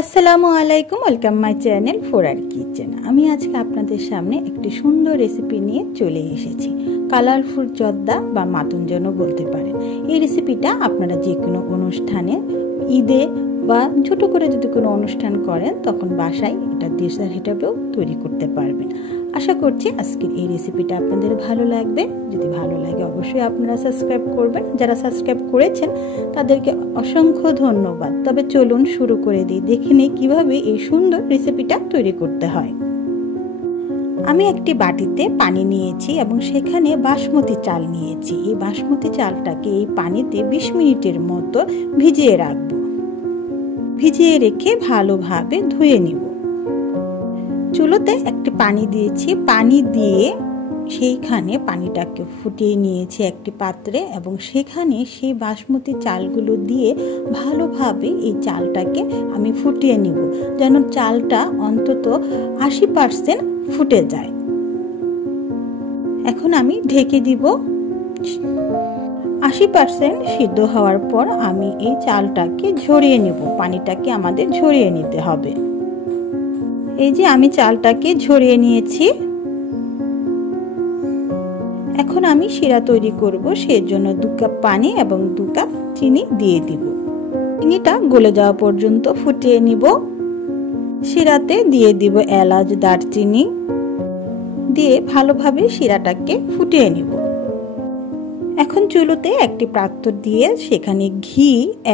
আসসালামু আলাইকুম, welcome my channel ফোরার kitchen. আমি আজকে আপনাদের সামনে একটি সুন্দর রেসিপি নিয়ে চলে এসেছি। কালারফুল জর্দা বা মাতঞ্জন বলতে পারেন। এই রেসিপিটা আপনারা যে কোনো অনুষ্ঠানে, ঈদে বা ছোট করে যদি কোনো অনুষ্ঠান করেন তখন বাসায় এটা ডেজার্ট হিসেবেও তৈরি করতে পারবেন। আশা করছি আজকের এই রেসিপিটা আপনাদের ভালো লাগবে। যদি ভালো লাগে অবশ্যই আপনারা সাবস্ক্রাইব করবেন। যারা সাবস্ক্রাইব করেছেন তাদেরকে অসংখ্য ধন্যবাদ। তবে চলুন শুরু করে দিই, দেখে নিই কীভাবে এই সুন্দর রেসিপিটা তৈরি করতে হয়। আমি একটি বাটিতে পানি নিয়েছি এবং সেখানে বাসমতি চাল নিয়েছি। এই বাসমতি চালটাকে এই পানিতে 20 মিনিটের মতো ভিজিয়ে রাখবো। ভিজিয়ে রেখে ভালোভাবে ধুয়ে নিব। চুলোতে একটি পানি দিয়েছি, পানি দিয়ে সেইখানে পানিটাকে ফুটিয়ে নিয়েছি একটি পাত্রে এবং সেখানে সেই বাসমতি চালগুলো দিয়ে ভালোভাবে এই চালটাকে আমি ফুটিয়ে নিব, যেন চালটা অন্তত 80% ফুটে যায়। এখন আমি ঢেকে দিব। 80% সিদ্ধ হওয়ার পর আমি এই চালটাকে ঝরিয়ে নেব। পানিটাকে আমাদের ঝরিয়ে নিতে হবে। এই যে আমি চালটাকে ঝরিয়ে নিয়েছি। এখন আমি শিরা তৈরি করব, সেজন্য 2 কাপ পানি এবং 2 কাপ চিনি দিয়ে দিব। চিনিটা গলে যাওয়া পর্যন্ত ফুটিয়ে নিব। শিরাতে দিয়ে দিব এলাচ, দারচিনি দিয়ে ভালোভাবে শিরাটাকে ফুটিয়ে নিব। এখন চুলোতে একটি পাত্র দিয়ে সেখানে ঘি,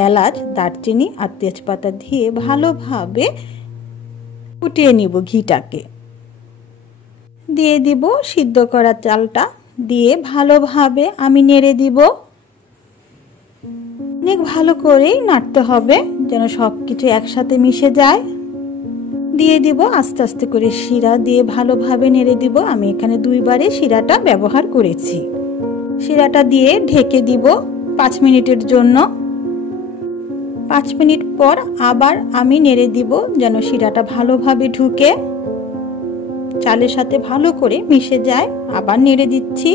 এলাচ, দারচিনি আর তেজপাতা দিয়ে ভালোভাবে ফুটিয়ে নিব। ঘিটাকে দিয়ে দিব সিদ্ধ করা চালটা দিয়ে ভালোভাবে আমি নেড়ে দিব। অনেক ভালো করেই নাড়তে হবে যেন সবকিছু একসাথে মিশে যায়। দিয়ে দিব আস্তে আস্তে করে শিরা দিয়ে ভালোভাবে নেড়ে দিব। আমি এখানে 2 বারে শিরাটা ব্যবহার করেছি। শিরাটা দিয়ে ঢেকে দিব 5 মিনিটের জন্য। 5 মিনিট পর আবার আমি নেড়ে দিব যেন শিরাটা ভালোভাবে ঢুকে চালের সাথে ভালো করে মিশে যায়। আবার নেড়ে দিচ্ছি।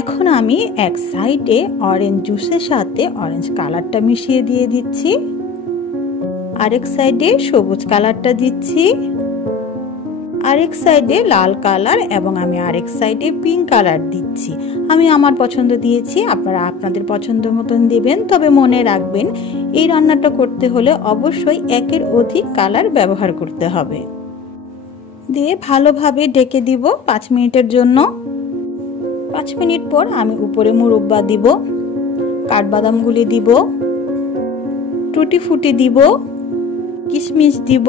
এখন আমি এক সাইডে অরেঞ্জ জুসের সাথে অরেঞ্জ কালারটা মিশিয়ে দিয়ে দিচ্ছি, আরেক সাইডে সবুজ কালারটা দিচ্ছি, আরেক সাইডে লাল কালার এবং আমি আরেক সাইডে পিঙ্ক কালার দিচ্ছি। আমি আমার পছন্দ দিয়েছি, আপনারা আপনাদের পছন্দ মতন দিবেন। তবে মনে রাখবেন এই রান্নাটা করতে হলে অবশ্যই 1-এর অধিক কালার ব্যবহার করতে হবে। দিয়ে ভালোভাবে ঢেকে দিব 5 মিনিটের জন্য। 5 মিনিট পর আমি উপরে মুরব্বা দিব, কাঠবাদামগুলি দিব, টুটি ফুটি দিব, কিশমিশ দিব,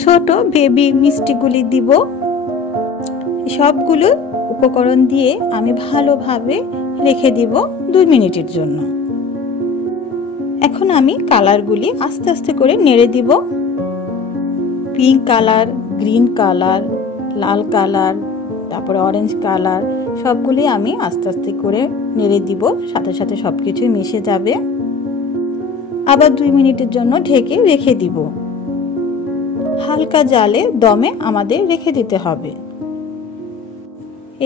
ছোট বেবি মিষ্টিগুলি দিব। সবগুলো উপকরণ দিয়ে আমি ভালোভাবে রেখে দিব 2 মিনিটের জন্য। এখন আমি কালারগুলি আস্তে আস্তে করে নেড়ে দিব। পিঙ্ক কালার, গ্রিন কালার, লাল কালার, তারপরে অরেঞ্জ কালার, সবগুলি আমি আস্তে আস্তে করে নেড়ে দিব। সাথে সাথে সবকিছু মিশে যাবে। আবার 2 মিনিটের জন্য ঢেকে রেখে দিব। হালকা জালে দমে আমাদের রেখে দিতে হবে।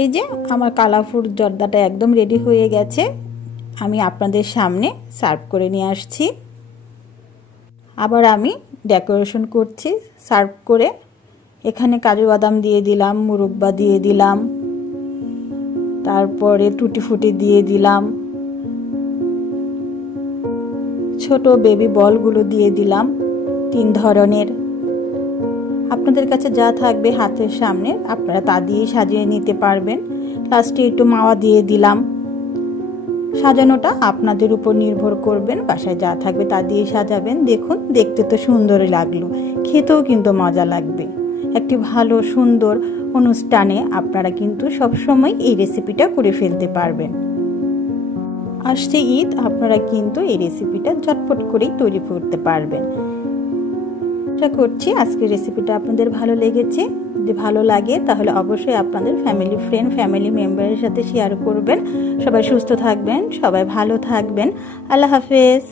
এই যে আমার কালারফুল জর্দাটা একদম রেডি হয়ে গেছে। আমি আপনাদের সামনে সার্ভ করে নিয়ে আসছি। আবার আমি ডেকোরেশন করছি সার্ভ করে। এখানে কাজু বাদাম দিয়ে দিলাম, মুরব্বা দিয়ে দিলাম, তারপরে টুটি ফুটি দিয়ে দিলাম, ছোট বেবি বলগুলো দিয়ে দিলাম 3 ধরনের। আপনাদের কাছে যা থাকবে হাতের সামনে আপনারা তা দিয়ে সাজিয়ে নিতে পারবেন। লাস্টে একটু মাওয়া দিয়ে দিলাম। সাজানোটা আপনাদের উপর নির্ভর করবেন, বাসায় যা থাকবে তা দিয়ে সাজাবেন। দেখুন দেখতে তো সুন্দরই লাগলো, খেতেও কিন্তু মজা লাগবে। একটি ভালো সুন্দর অনুষ্ঠানে আপনারা কিন্তু সবসময় এই রেসিপিটা করে ফেলতে পারবেন। আসছে ঈদ, আপনারা কিন্তু এই রেসিপিটা ঝটপট করেই তৈরি করতে পারবেন। আশা করছি আজকের রেসিপিটা আপনাদের ভালো লেগেছে। যদি ভালো লাগে তাহলে অবশ্যই আপনাদের ফ্যামিলি ফ্রেন্ড, ফ্যামিলি মেম্বারের সাথে শেয়ার করবেন। সবাই সুস্থ থাকবেন, সবাই ভালো থাকবেন। আল্লাহ হাফেজ।